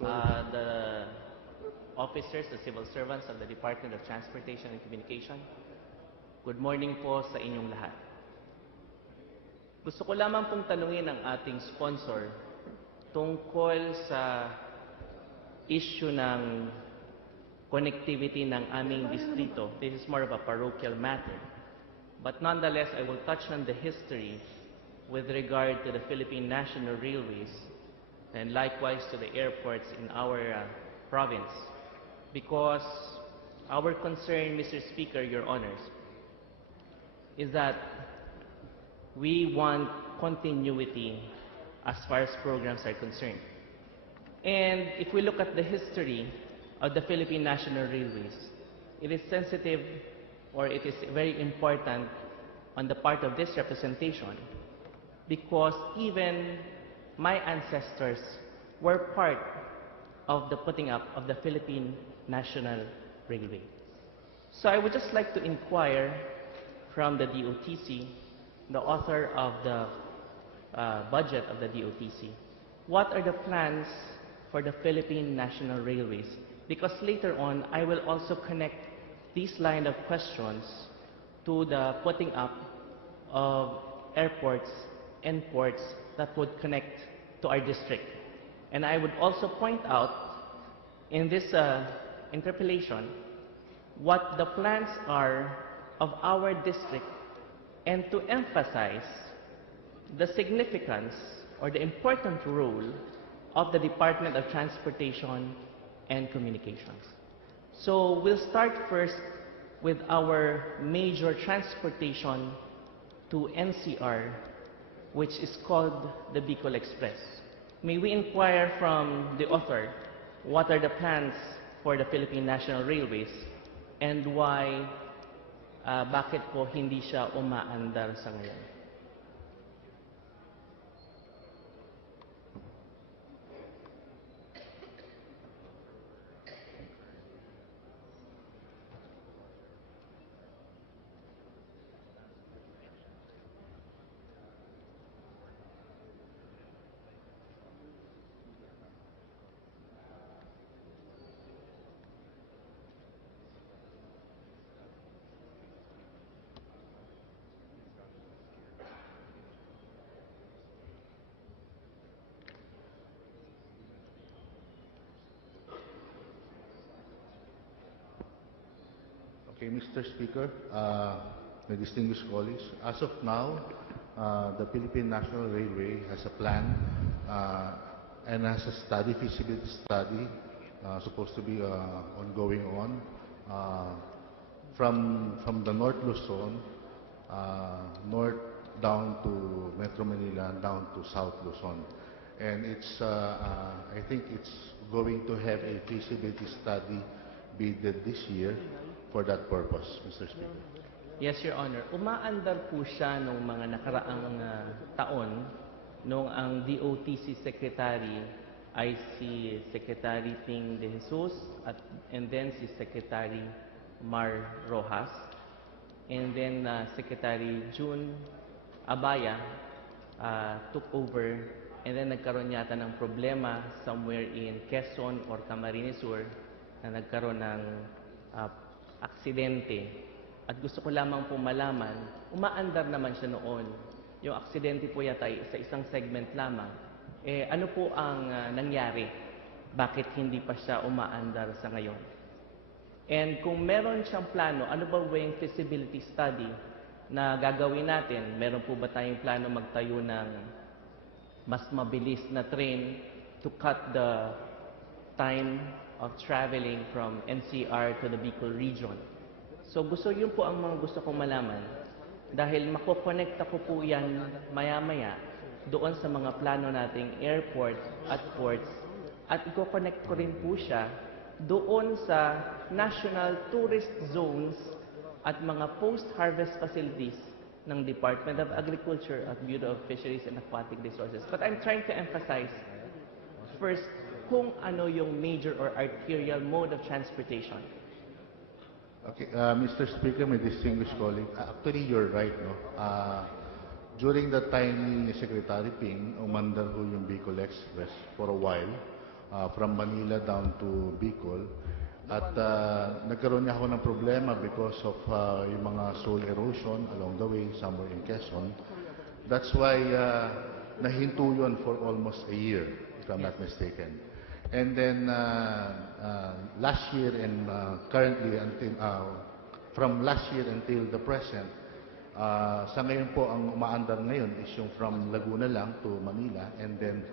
the officers, the civil servants of the Department of Transportation and Communication, good morning po sa inyong lahat. Gusto ko lamang pong tanungin ang ating sponsor tungkol sa issue ng connectivity ng aming distrito. This is more of a parochial matter. But nonetheless, I will touch on the history with regard to the Philippine National Railways and likewise to the airports in our province. Because our concern, Mr. Speaker, Your Honors, is that we want continuity as far as programs are concerned. And if we look at the history of the Philippine National Railways, it is sensitive or it is very important on the part of this representation because even my ancestors were part of the putting up of the Philippine National Railway. So I would just like to inquire from the DOTC, the author of the budget of the DOTC, what are the plans for the Philippine National Railways? Because later on, I will also connect these line of questions to the putting up of airports and ports that would connect to our district. And I would also point out in this interpellation what the plans are of our district and to emphasize the significance or the important role of the Department of Transportation and Communications. So we'll start first with our major transportation to NCR, which is called the Bicol Express. May we inquire from the author what are the plans for the Philippine National Railways and why bakit po hindi siya umaandar sa ngayon? Okay, Mr. Speaker, my distinguished colleagues, as of now, the Philippine National Railway has a plan and has a feasibility study supposed to be ongoing on from the North Luzon, north down to Metro Manila, down to South Luzon. And it's, I think it's going to have a feasibility study bidded this year for that purpose, Mr. Speaker. Yes, Your Honor. Umaandar po siya noong mga nakaraang taon nung ang DOTC Secretary ay si Secretary Ting De Jesus and then si Secretary Mar Rojas and then Secretary June Abaya took over and then nagkaroon yata ng problema somewhere in Quezon or Camarines Sur na nagkaroon ng aksidente. At gusto ko lamang po malaman, umaandar naman siya noon. Yung aksidente po yata sa isang segment lamang. Ano po ang nangyari? Bakit hindi pa siya umaandar sa ngayon? And kung meron siyang plano, ano ba yung feasibility study na gagawin natin? Meron po ba tayong plano magtayo ng mas mabilis na train to cut the time of traveling from NCR to the Bicol region? So yun po ang mga gusto kong malaman dahil makokonekta ko po yan maya-maya doon sa mga plano nating airport at ports at i-connect ko rin po siya doon sa national tourist zones at mga post-harvest facilities ng Department of Agriculture at Bureau of Fisheries and Aquatic Resources. But I'm trying to emphasize first kung ano yung major or arterial mode of transportation. Okay, Mr. Speaker, my distinguished colleague, actually you're right, no? During the time ni Secretary Ping, umandar ho yung Bicol Express for a while. from Manila down to Bicol. At nagkaroon niya ako ng problema because of yung mga soil erosion along the way, somewhere in Quezon. That's why nahinto yun for almost a year, if I'm not mistaken. And then last year and currently until from last year until the present, sa ngayon po ang umaandar ngayon is yung from Laguna lang to Manila, and then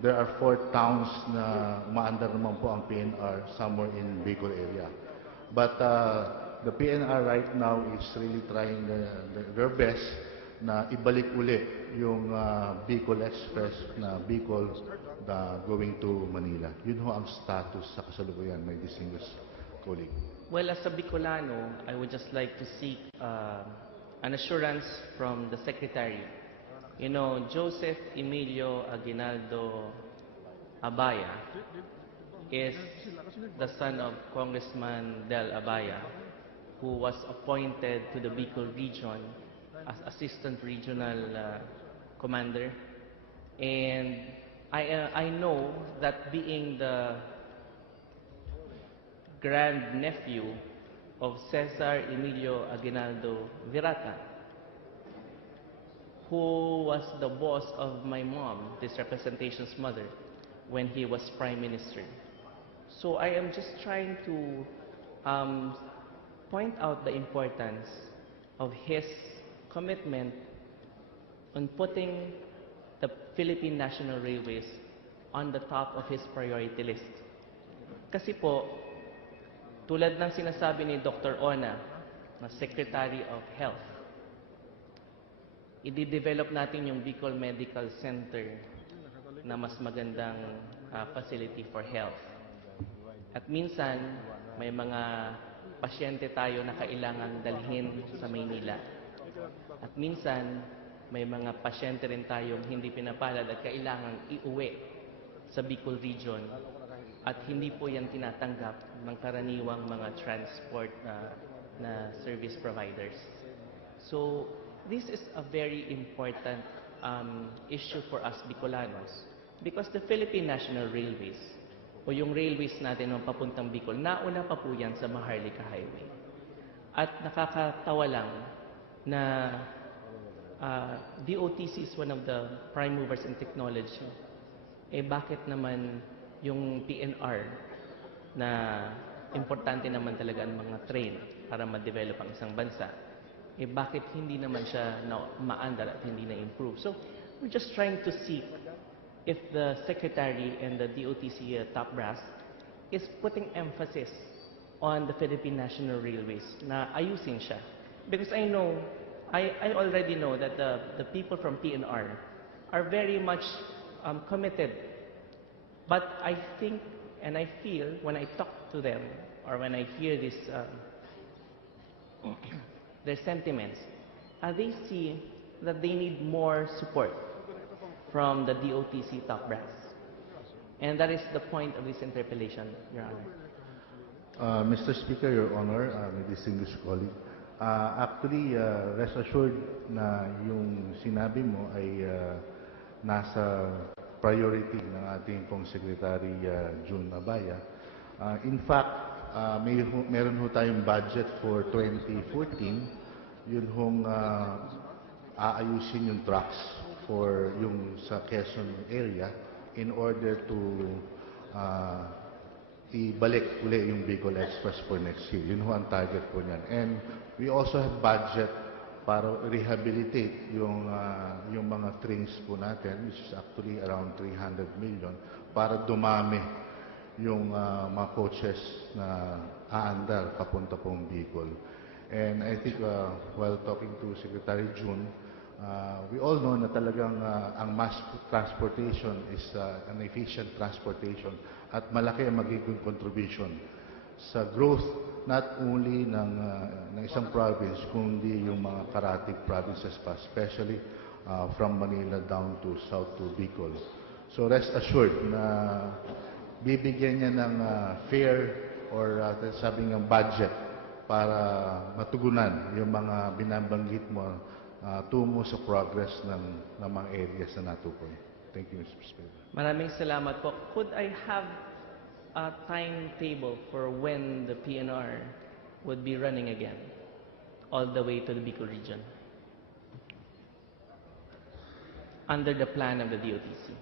there are 4 towns na umaandar naman po ang PNR somewhere in Bicol area. But the PNR right now is really trying their best na ibalik uli yung Bicol Express na Bicol going to Manila. Yun ho ang status sa kasalukuyan, my distinguished colleague. Well, as a Bicolano, I would just like to seek an assurance from the Secretary. You know, Joseph Emilio Aguinaldo Abaya is the son of Congressman Del Abaya, who was appointed to the Bicol region as Assistant Regional Commander. And I know that being the grandnephew of Cesar Emilio Aguinaldo Virata, who was the boss of my mom, this representation's mother, when he was Prime Minister. So I am just trying to point out the importance of his commitment on putting the Philippine National Railways on the top of his priority list. Kasi po, tulad ng sinasabi ni Dr. Ona, na Secretary of Health, i-develop natin yung Bicol Medical Center na mas magandang facility for health. At minsan, may mga pasyente tayo na kailangang dalhin sa Maynila. At minsan, may mga pasyente rin tayong hindi pinapalad at kailangang iuwi sa Bicol region. At hindi po yan tinatanggap ng karaniwang mga transport na service providers. So, this is a very important issue for us Bicolanos because the Philippine National Railways o yung railways natin ng papuntang Bicol, nauna pa po yan sa Maharlika Highway. At nakakatawa lang na DOTC is one of the prime movers in technology. Eh bakit naman yung PNR na importante naman talaga ang mga train para ma-develop ang isang bansa, eh bakit hindi naman siya maandar at hindi na-improve? So, we're just trying to see if the Secretary and the DOTC top brass is putting emphasis on the Philippine National Railways na ayusin siya. Because I know, I already know that the people from PNR are very much committed. But I think and I feel when I talk to them or when I hear this their sentiments, they see that they need more support from the DOTC top brass. And that is the point of this interpellation, Your Honor. Mr. Speaker, Your Honor, my distinguished colleague, actually, rest assured na yung sinabi mo ay nasa priority ng ating pong Secretary June Abaya. In fact, meron ho tayong budget for 2014, yun hong aayusin yung tracks for yung sa Quezon area in order to ibalik uli yung Bicol Express for next year. Yun ho ang target po niyan. And we also have budget para rehabilitate yung mga trains po natin, which is actually around 300 million, para dumami yung mga coaches na aandar papunta pong Bicol. And I think while talking to Secretary June, we all know na talagang ang mass transportation is an efficient transportation at malaki ang magiging contribution sa growth not only ng isang province kundi yung mga karatig provinces pa, especially from Manila down to south to Bicol. So rest assured na bibigyan niya ng fair or sabi ng budget para matugunan yung mga binabanggit mo tungo sa progress ng mga areas na natukoy. Thank you, Mr. Speaker. Maraming salamat po. Could I have a timetable for when the PNR would be running again, all the way to the Bicol region, under the plan of the DOTC?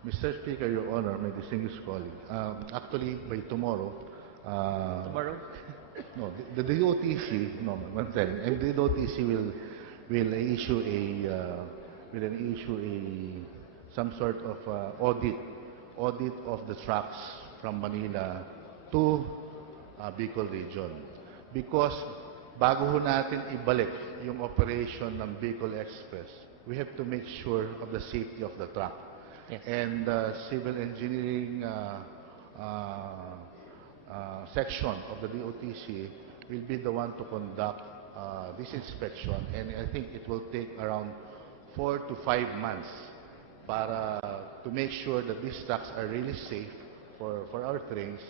Mr. Speaker, Your Honor, my distinguished colleague, actually, by tomorrow, Tomorrow? no, the DOTC, no, I'm telling, and the DOTC will issue some sort of audit of the trucks from Manila to Bicol region. Because bago ho natin ibalik yung operation ng Bicol Express, we have to make sure of the safety of the truck. Yes. And civil engineering section of the DOTC will be the one to conduct this inspection, and I think it will take around 4 to 5 months para to make sure that these trucks are really safe for our trains.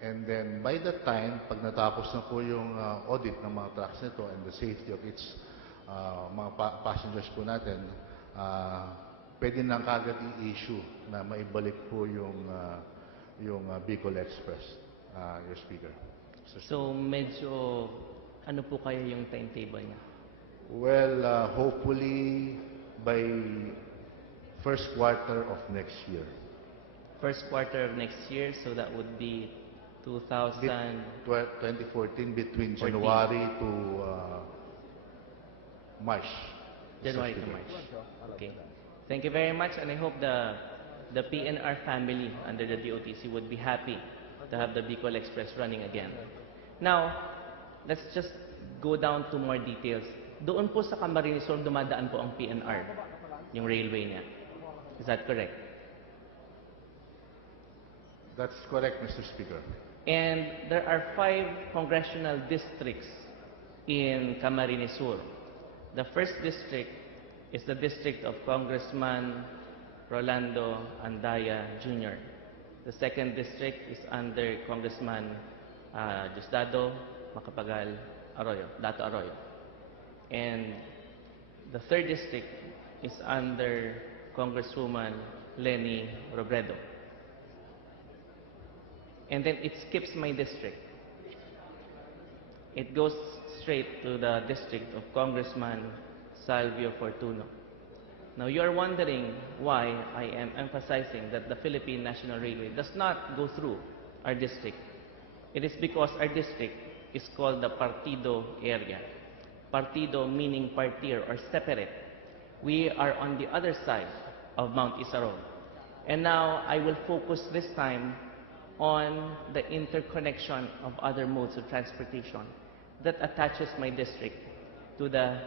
And then by the time, pag natapos na po yung audit ng mga trucks nito and the safety of its mga passengers po natin, pwede nang kagad i-issue na maibalik po yung Bicol Express, Your Speaker. So medyo ano po kaya yung timetable niya? Well, hopefully by first quarter of next year. First quarter of next year, so that would be 2014, between 14. January to March. January to March. Okay. Thank you very much, and I hope the PNR family under the DOTC would be happy to have the Bicol Express running again. Now, let's just go down to more details. Doon po sa Camarines dumadaan po ang PNR, yung railway niya. Is that correct? That's correct, Mr. Speaker. And there are 5 congressional districts in Camarines Sur. The first district is the district of Congressman Rolando Andaya Jr. The second district is under Congressman Diosdado Macapagal Arroyo, Dato Arroyo. And the third district is under Congresswoman Lenny Robredo. And then it skips my district. It goes straight to the district of Congressman Salvio Fortuno. Now you are wondering why I am emphasizing that the Philippine National Railway does not go through our district. It is because our district is called the Partido area. Partido meaning partir or separate. We are on the other side of Mount Isarog. And now I will focus this time on the interconnection of other modes of transportation that attaches my district to the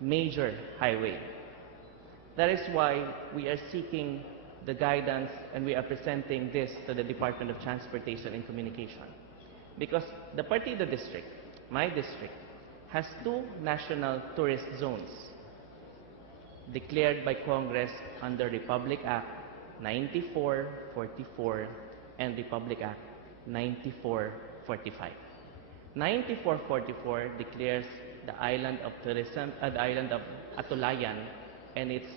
major highway. That is why we are seeking the guidance and we are presenting this to the Department of Transportation and Communication. Because the Partido district, my district, has 2 national tourist zones declared by Congress under Republic Act 9444 and Republic Act 9445. 9444 declares the island of tourism, the island of Atulayan and its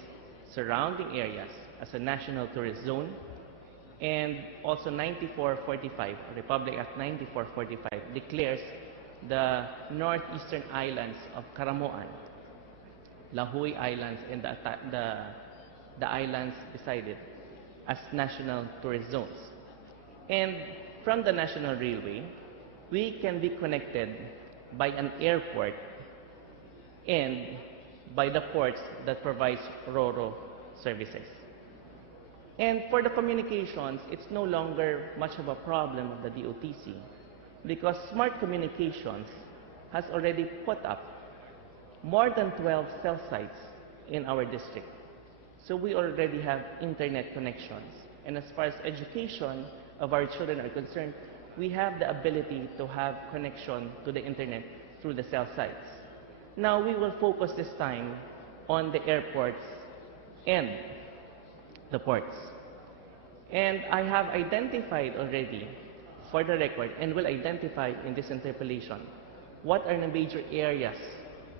surrounding areas as a national tourist zone, and also 9445, Republic Act 9445, declares the northeastern islands of Caramoan, Lahoy Islands, and the islands beside it as national tourist zones. And from the National Railway, we can be connected by an airport and by the ports that provides RoRo services. And for the communications, it's no longer much of a problem of the DOTC because smart communications has already put up more than 12 cell sites in our district. So we already have internet connections. And as far as education of our children are concerned, we have the ability to have connection to the internet through the cell sites. Now we will focus this time on the airports and the ports. And I have identified already, for the record, and will identify in this interpellation, what are the major areas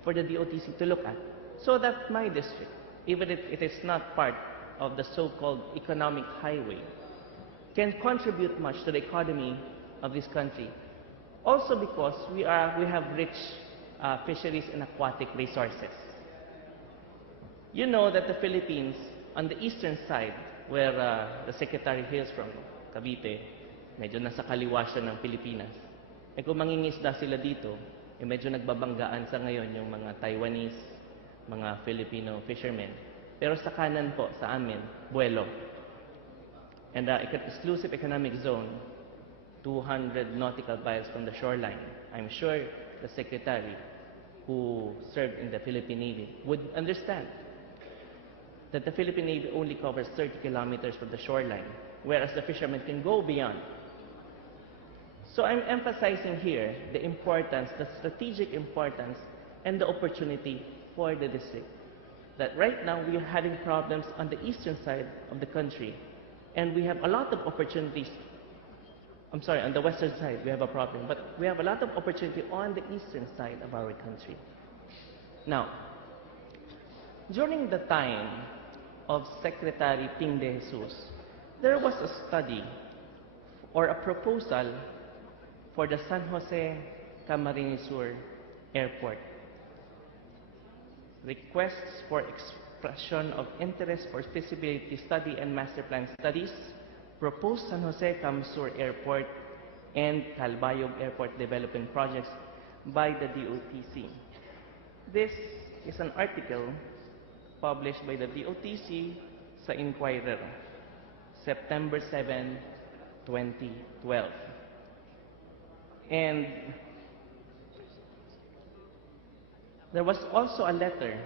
for the DOTC to look at, so that my district, even if it is not part of the so-called economic highway, can contribute much to the economy of this country. Also because we have rich fisheries and aquatic resources. You know that the Philippines, on the eastern side, where the Secretary hails from, Cavite, medyo nasa kaliwa siya ng Pilipinas. Eh kung mangingisda sila dito, eh medyo nagbabanggaan sa ngayon yung mga Taiwanese, mga Filipino fishermen. Pero sa kanan po, sa amin, buwelo. And exclusive economic zone, 200 nautical miles from the shoreline. I'm sure the Secretary who served in the Philippine Navy would understand that the Philippine Navy only covers 30 kilometers from the shoreline, whereas the fishermen can go beyond. So I'm emphasizing here the importance, the strategic importance, and the opportunity for the district. That right now we are having problems on the eastern side of the country, and we have a lot of opportunities. I'm sorry, on the western side we have a problem, but we have a lot of opportunity on the eastern side of our country. Now, during the time of Secretary Ping De Jesus, there was a study or a proposal for the San Jose Camarines Sur Airport. Requests for expression of interest for feasibility study and master plan studies, proposed San Jose Camsur Airport and Calbayog Airport development projects by the DOTC. This is an article published by the DOTC sa Inquirer, September 7, 2012. And there was also a letter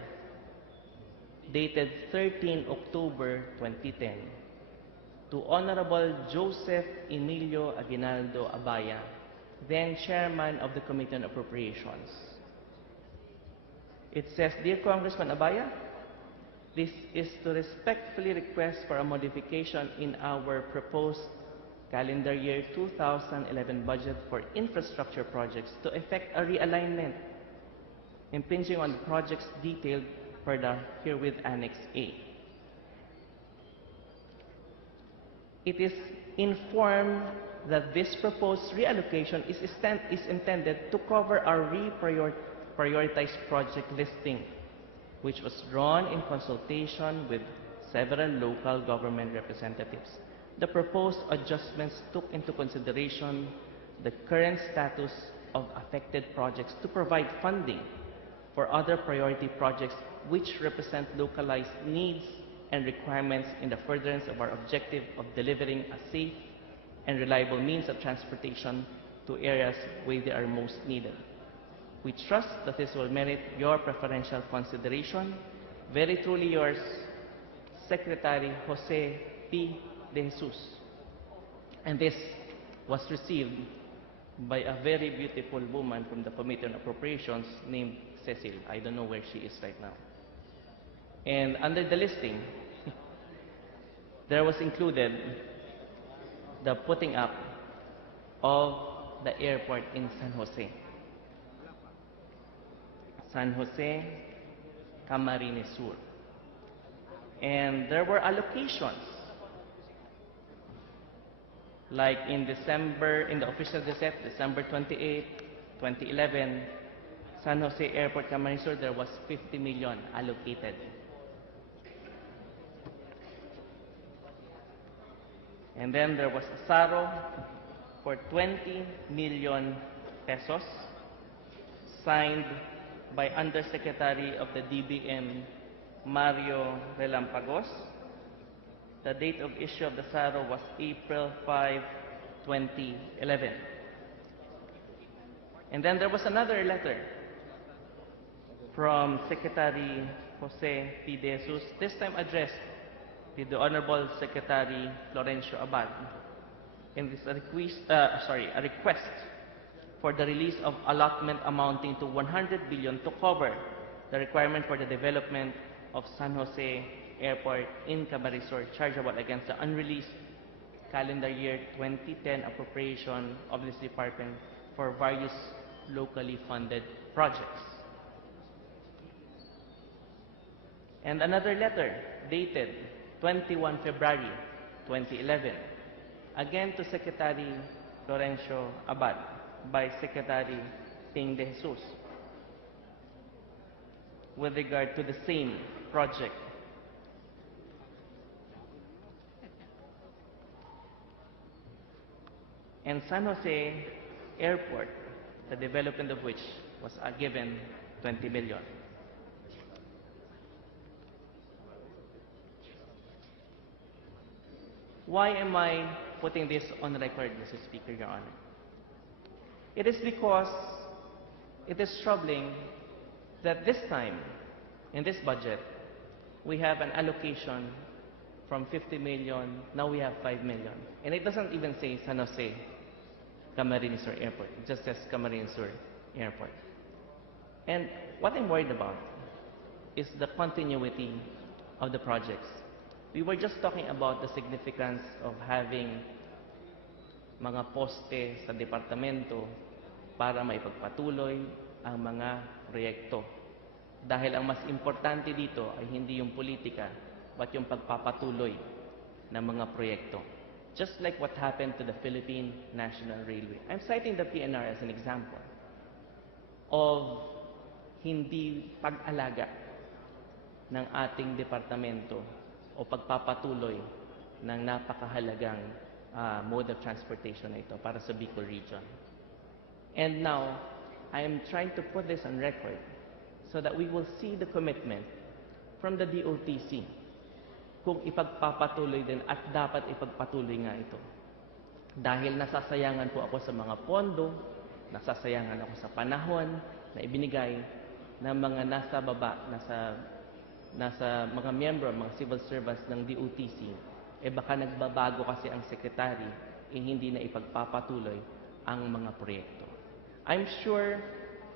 dated 13 October 2010 to Honorable Joseph Emilio Aguinaldo Abaya, then Chairman of the Committee on Appropriations. It says, Dear Congressman Abaya, this is to respectfully request for a modification in our proposed calendar year 2011 budget for infrastructure projects to effect a realignment impinging on the projects detailed per the herewith Annex A. It is informed that this proposed reallocation is intended to cover our prioritized project listing, which was drawn in consultation with several local government representatives. The proposed adjustments took into consideration the current status of affected projects to provide funding for other priority projects which represent localized needs and requirements in the furtherance of our objective of delivering a safe and reliable means of transportation to areas where they are most needed. We trust that this will merit your preferential consideration. Very truly yours, Secretary Jose P. De Jesus. And this was received by a very beautiful woman from the Committee on Appropriations named Cecil. I don't know where she is right now. And under the listing, there was included the putting up of the airport in San Jose. San Jose Camarines Sur. And there were allocations. Like in December, in the official gazette, December 28, 2011, San Jose Airport Camarines Sur, there was 50 million allocated. And then there was a SARO for 20 million pesos signed by Undersecretary of the DBM Mario Relampagos. The date of issue of the SARO was April 5, 2011. And then there was another letter from Secretary Jose P. De Jesus, this time addressed to the Honorable Secretary Florencio Abad. And this a request for the release of allotment amounting to 100 billion to cover the requirement for the development of San Jose Airport in Camarines chargeable against the unreleased calendar year 2010 appropriation of this department for various locally funded projects. And another letter dated 21 February 2011, again to Secretary Florencio Abad by Secretary Ping De Jesus with regard to the same project. And San Jose Airport, the development of which was given 20 million. Why am I putting this on record, Mr. Speaker, Your Honor? It is because it is troubling that this time, in this budget, we have an allocation from 50 million, now we have 5 million. And it doesn't even say San Jose Camarines Airport, it just says Camarines Airport. And what I'm worried about is the continuity of the projects. We were just talking about the significance of having mga poste sa departamento para maipagpatuloy ang mga proyekto. Dahil ang mas importante dito ay hindi yung politika, but yung pagpapatuloy ng mga proyekto. Just like what happened to the Philippine National Railway. I'm citing the PNR as an example of hindi pag-alaga ng ating departamento o pagpapatuloy ng napakahalagang mode of transportation na ito para sa Bicol region. And now, I am trying to put this on record so that we will see the commitment from the DOTC kung ipagpapatuloy din at dapat ipagpatuloy nga ito. Dahil nasasayangan po ako sa mga pondo, nasasayangan ako sa panahon na ibinigay ng mga nasa baba, nasa mga miyembro, mga civil servants ng DOTC, baka nagbabago kasi ang sekretary, hindi na ipagpapatuloy ang mga proyekto. I'm sure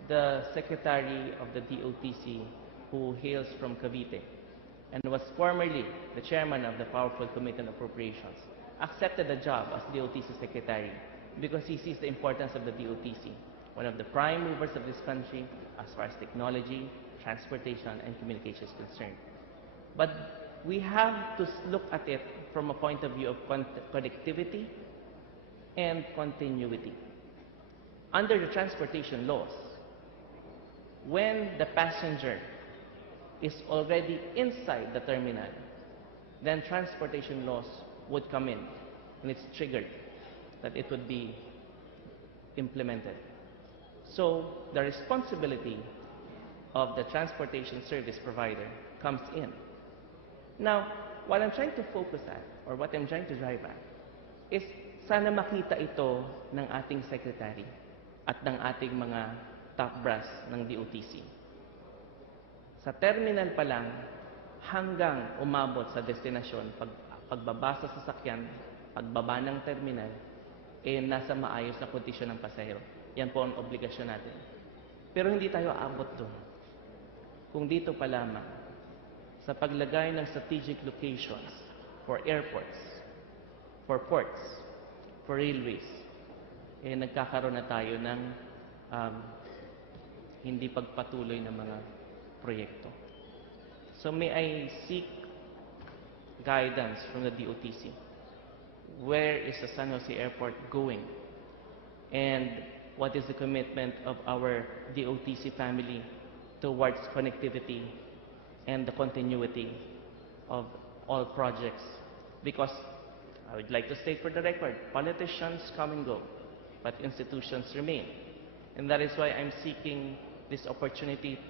the secretary of the DOTC, who hails from Cavite and was formerly the chairman of the Powerful Committee on Appropriations, accepted the job as DOTC secretary because he sees the importance of the DOTC, one of the prime movers of this country as far as technology, transportation, and communication is concerned. But we have to look at it from a point of view of connectivity and continuity. Under the transportation laws, when the passenger is already inside the terminal, then transportation laws would come in, and it's triggered that it would be implemented. So the responsibility of the transportation service provider comes in. Now, what I'm trying to focus at, or what I'm trying to drive at, is sana makita ito ng ating secretary at ng ating mga top brass ng DOTC. Sa terminal pa lang, hanggang umabot sa destinasyon, pagbaba sa sasakyan, pagbaba ng terminal, nasa maayos na kondisyon ng pasahero. Yan po ang obligasyon natin. Pero hindi tayo aabot doon. Kung dito pa lamang, sa paglagay ng strategic locations for airports, for ports, for railways, nagkakaroon na tayo ng hindi pagpatuloy ng mga proyekto. So may I seek guidance from the DOTC? Where is the San Jose Airport going? And what is the commitment of our DOTC family towards connectivity and the continuity of all projects? Because I would like to state for the record, politicians come and go, but institutions remain. And that is why I'm seeking this opportunity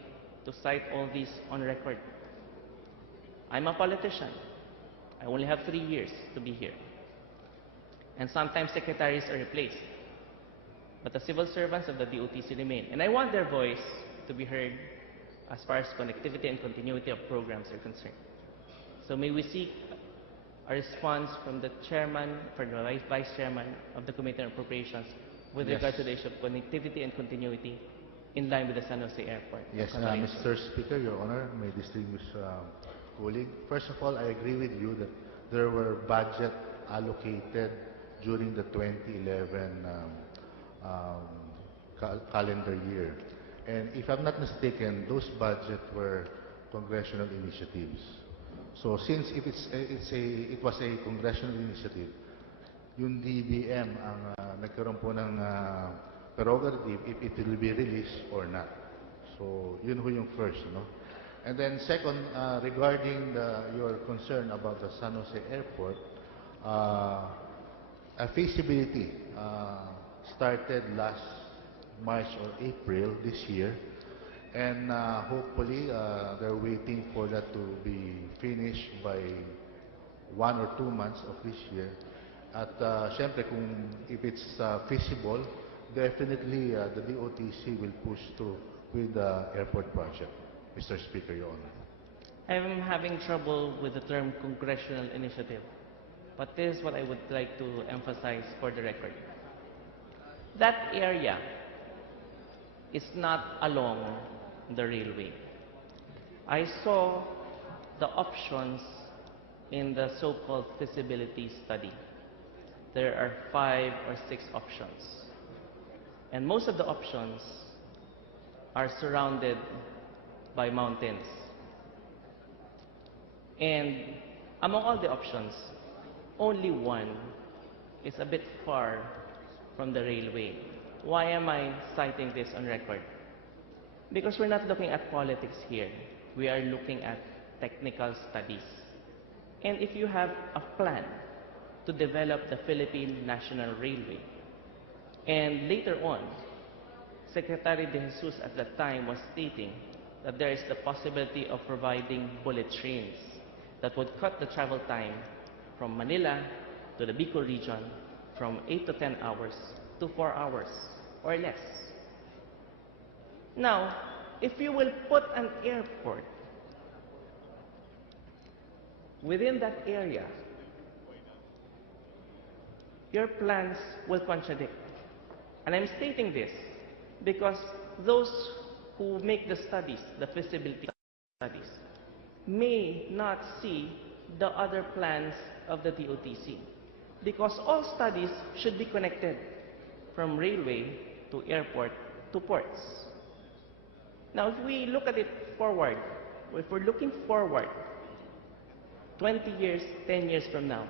to cite all these on record. I'm a politician. I only have 3 years to be here. And sometimes secretaries are replaced. but the civil servants of the DOTC remain. And I want their voice to be heard as far as connectivity and continuity of programs are concerned. So may we seek a response from the chairman, from the vice chairman of the Committee on Appropriations with Yes. regard to the issue of connectivity and continuity in line with the San Jose Airport. Yes, Camarines. Mr. Speaker, Your Honor, my distinguished colleague. First of all, I agree with you that there were budget allocated during the 2011 calendar year. And if I'm not mistaken, those budgets were congressional initiatives. So since if it was a congressional initiative, yung DBM ang nagkaroon po ng prerogative if it will be released or not. So yun ho yung first, no? And then second, regarding your concern about the San Jose Airport, a feasibility started last March or April this year, and hopefully they're waiting for that to be finished by 1 or 2 months of this year. At syempre if it's feasible, definitely the DOTC will push through with the airport project. Mr. Speaker, Your Honor. I'm having trouble with the term congressional initiative, but this is what I would like to emphasize for the record. That area is not along the railway. I saw the options in the so-called feasibility study. There are 5 or 6 options. And most of the options are surrounded by mountains. And among all the options, only one is a bit far from the railway. Why am I citing this on record? Because we're not looking at politics here. We are looking at technical studies. And if you have a plan to develop the Philippine National Railway, and later on, Secretary De Jesus at that time was stating that there is the possibility of providing bullet trains that would cut the travel time from Manila to the Bicol region from 8 to 10 hours to 4 hours or less. Now, if you will put an airport within that area, your plans will contradict. And I'm stating this because those who make the studies, the feasibility studies, may not see the other plans of the DOTC. Because all studies should be connected from railway to airport to ports. Now, if we look at it forward, if we're looking forward 20 years, 10 years from now,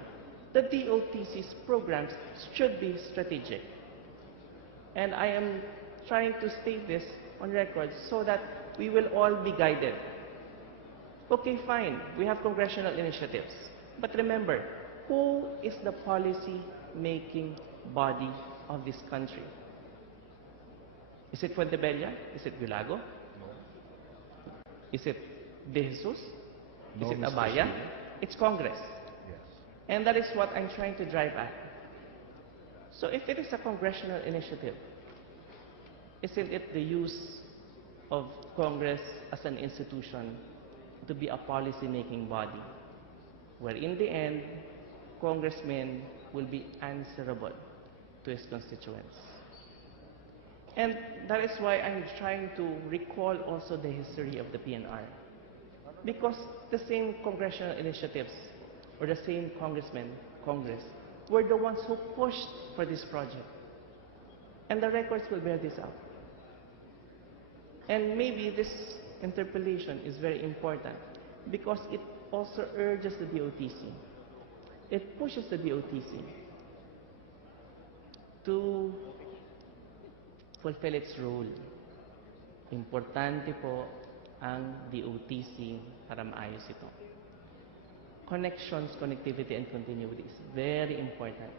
the DOTC's programs should be strategic. And I am trying to state this on record so that we will all be guided. Okay, fine, we have congressional initiatives. But remember, who is the policy-making body of this country? Is it Fuentebella? Is it Vilago? No. Is it De Jesus? No, Is it Mr. Abaya? Speaker. It's Congress. Yes. And that is what I'm trying to drive at. So if it is a congressional initiative, isn't it the use of Congress as an institution to be a policy-making body, where in the end, congressmen will be answerable to his constituents? And that is why I'm trying to recall also the history of the PNR. Because the same congressional initiatives or the same congressmen, Congress, were the ones who pushed for this project. And the records will bear this out. And maybe this interpellation is very important because it also urges the DOTC. It pushes the DOTC to fulfill its role. Importante po ang DOTC para maayos ito. Connections, connectivity, and continuity is very important.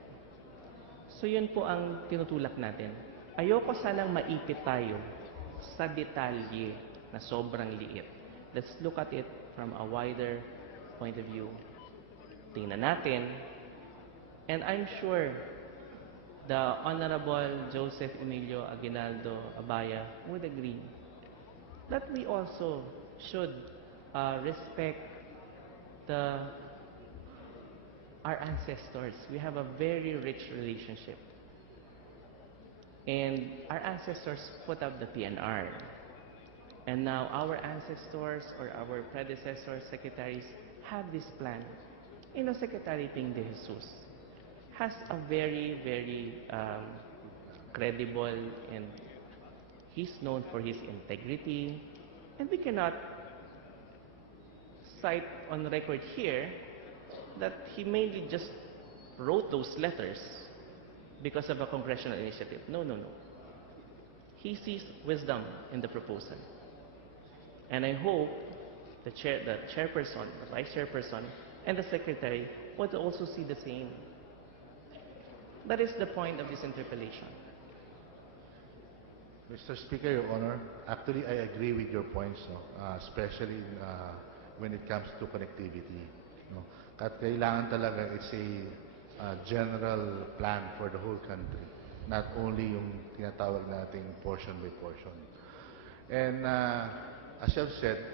So yun po ang tinutulak natin. Ayoko sanang maipit tayo sa detalye na sobrang liit. Let's look at it from a wider point of view. Tingnan natin, and I'm sure the Honorable Joseph Emilio Aguinaldo Abaya would agree that we also should respect the, our ancestors. We have a very rich relationship. And our ancestors put up the PNR. And now our ancestors or our predecessors, secretaries, have this plan. You know, Secretary Ping de Jesus has a very, very credible, and he's known for his integrity. And we cannot cite on record here that he mainly just wrote those letters because of a congressional initiative. No, no, no. He sees wisdom in the proposal. And I hope the chairperson, the vice chairperson, and the secretary would also see the same. That is the point of this interpellation. Mr. Speaker, Your Honor, actually I agree with your points, no? Especially when it comes to connectivity. No? At kailangan talaga it's a general plan for the whole country, not only yung tinatawag nating portion by portion. And as you have said,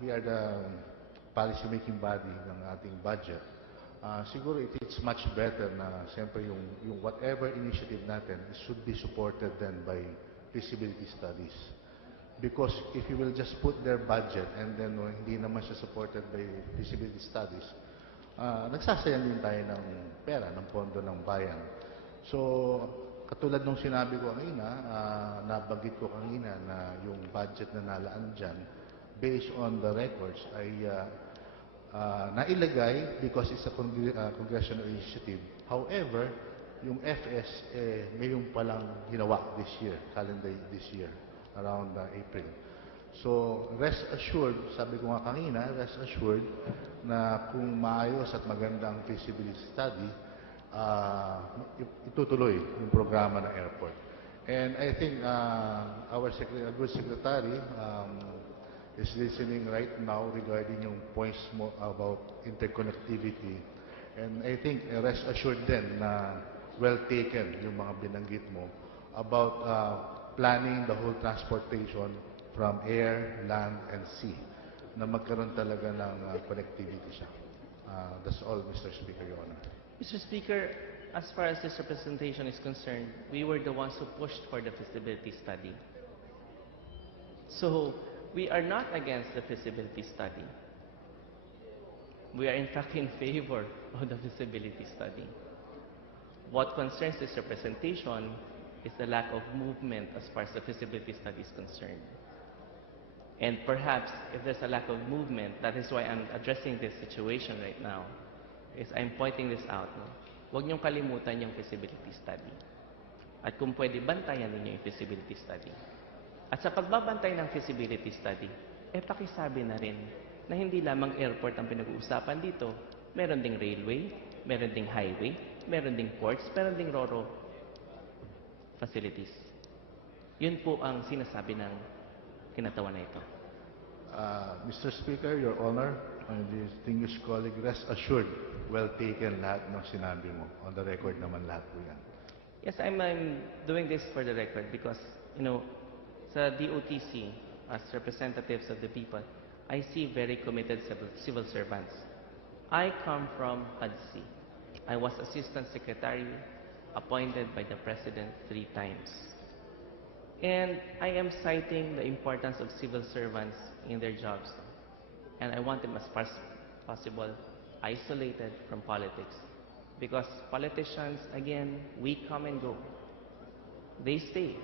we are the policy-making body ng ating budget. Siguro it's much better na siyempre yung whatever initiative natin should be supported then by feasibility studies. Because if you will just put their budget and then hindi naman siya supported by feasibility studies, nagsasayang din tayo ng pera, ng pondo ng bayan. So, katulad nung sinabi ko kanina, nabanggit ko kanina na yung budget na nalaan dyan, based on the records, ay nailagay because it's a congressional initiative. However, yung FS, ngayon palang ginawa this year, calendar this year, around April. So, rest assured, sabi ko nga kanina, rest assured na kung maayos at maganda ang feasibility study, itutuloy yung programa ng airport. And I think our good secretary is listening right now regarding yung points mo about interconnectivity. And I think rest assured din na well taken yung mga binanggit mo about planning the whole transportation from air, land, and sea na magkaroon talaga ng connectivity siya. That's all, Mr. Speaker, Your Honor. Mr. Speaker, as far as this representation is concerned, we were the ones who pushed for the feasibility study. So, we are not against the feasibility study. We are in fact in favor of the feasibility study. What concerns this representation is the lack of movement as far as the feasibility study is concerned. And perhaps if there's a lack of movement, that is why I'm addressing this situation right now, is I'm pointing this out. No? Huwag niyong kalimutan yung feasibility study. At kung pwede, bantayan ninyo yung feasibility study. At sa pagbabantay ng feasibility study, pakisabi na rin na hindi lamang airport ang pinag-uusapan dito. Meron ding railway, meron ding highway, meron ding ports, meron ding RoRo facilities. Yun po ang sinasabi ng kinatawa na ito. Mr. Speaker, Your Honor, my distinguished colleague, rest assured, well taken lahat ng sinabi mo. On the record naman lahat po yan. Yes, I'm doing this for the record because, you know, sa DOTC, as representatives of the people, I see very committed civil servants. I come from HUDC. I was Assistant Secretary appointed by the President 3 times. And I am citing the importance of civil servants in their jobs. And I want them as far as possible isolated from politics. Because politicians, again, we come and go. They stay.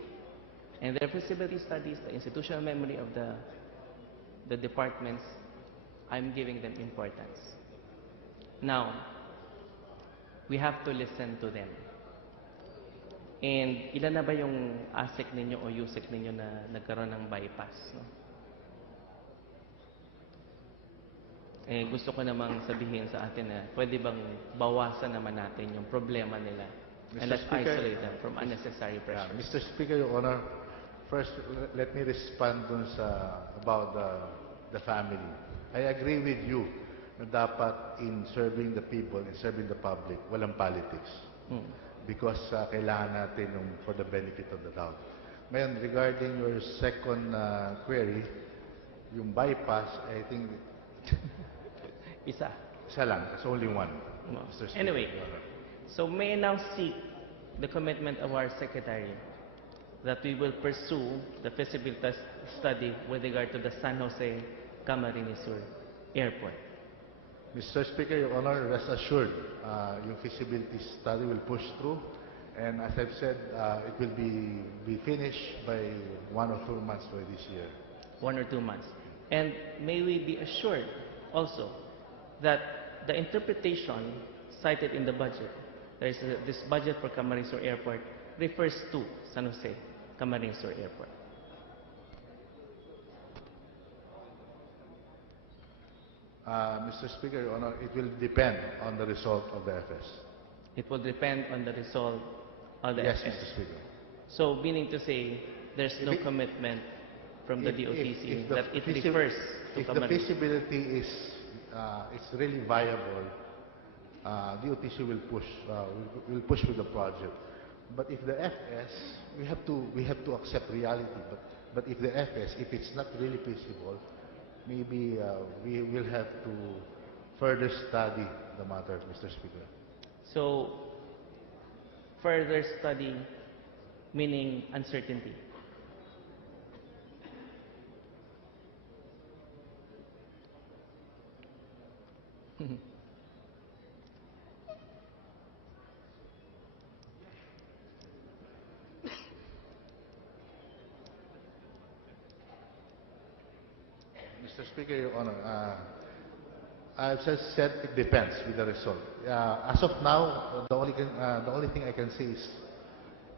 And their feasibility studies, the institutional memory of the departments, I'm giving them importance. Now, we have to listen to them. And ilan na ba yung ASEC ninyo o USEC ninyo na nagkaroon ng bypass? No? Gusto ko namang sabihin sa atin na pwede bang bawasan naman natin yung problema nila and let's isolate them from unnecessary pressures. Mr. Speaker, Your Honor, first let me respond dun sa about the family. I agree with you na dapat in serving the people, in serving the public, walang politics. because kailangan natin for the benefit of the doubt. Ngayon, regarding your second query, yung bypass, I think Isa. isa lang. It's only one. No. Mr. Speaker, Anyway, Your Honor. so may I now seek the commitment of our Secretary that we will pursue the feasibility study with regard to the San Jose Camarines Sur Airport. Mr. Speaker, Your Honor, rest assured, yung feasibility study will push through. And as I've said, it will be finished by 1 or 2 months by this year. 1 or 2 months. And may we be assured also that the interpretation cited in the budget, there is this budget for Camarines Sur Airport, refers to San Jose Camarines Sur Airport. Mr. Speaker, Your Honor, it will depend on the result of the FS. It will depend on the result of the Yes, FS. Mr. Speaker. So, meaning to say, there's no If it- commitment from the DOTC if the that it feasi- refers to If the Camarines. feasibility is really viable, DOTC will push with the project. But if the FS, we have to accept reality. But if the FS, if it's not really feasible, maybe we will have to further study the matter, Mr. Speaker. So, further study meaning uncertainty. Mr. Speaker, Your Honor, I've just said it depends with the result. As of now, the only thing I can say is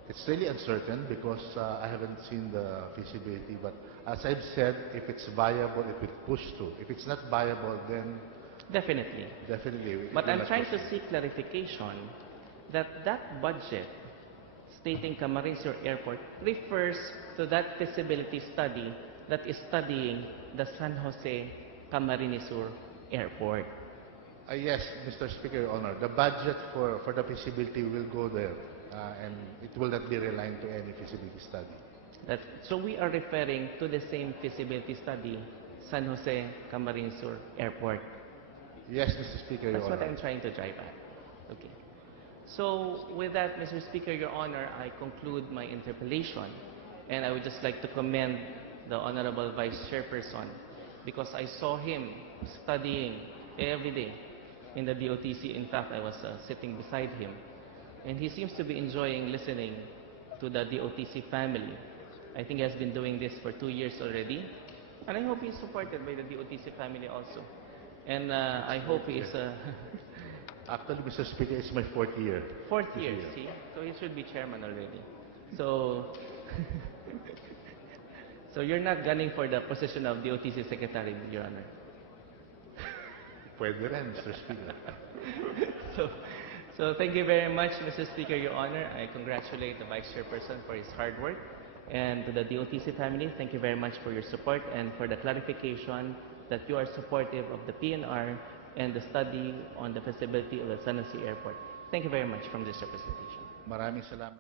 it's really uncertain because I haven't seen the feasibility. But as I've said, if it's viable, it will push through. If it's not viable, then Definitely. definitely it But will I'm not trying push to through. seek clarification that that budget stating Camarines Sur Airport refers to that feasibility study that is studying the San Jose Camarines Sur Airport. Yes, Mr. Speaker, Your Honor, the budget for the feasibility will go there, and it will not be relying to any feasibility study. So we are referring to the same feasibility study, San Jose Camarines Sur Airport. Yes, Mr. Speaker, Your That's Honor. what I'm trying to drive at. Okay. So with that, Mr. Speaker, Your Honor, I conclude my interpellation. And I would just like to commend the Honorable Vice Chairperson because I saw him studying every day in the DOTC. In fact, I was sitting beside him. And he seems to be enjoying listening to the DOTC family. I think he has been doing this for 2 years already. And I hope he's supported by the DOTC family also. And I hope he is... Actually, Mr. Speaker, it's my 4th year. 4th year, see? So he should be chairman already. So... So you're not gunning for the position of DOTC Secretary, Your Honor. Pwede rin, Mr. Speaker. So thank you very much, Mr. Speaker, Your Honor. I congratulate the Vice Chairperson for his hard work. And to the DOTC family, thank you very much for your support and for the clarification that you are supportive of the PNR and the study on the feasibility of the San Jose Airport. Thank you very much from this representation. Maraming salamat.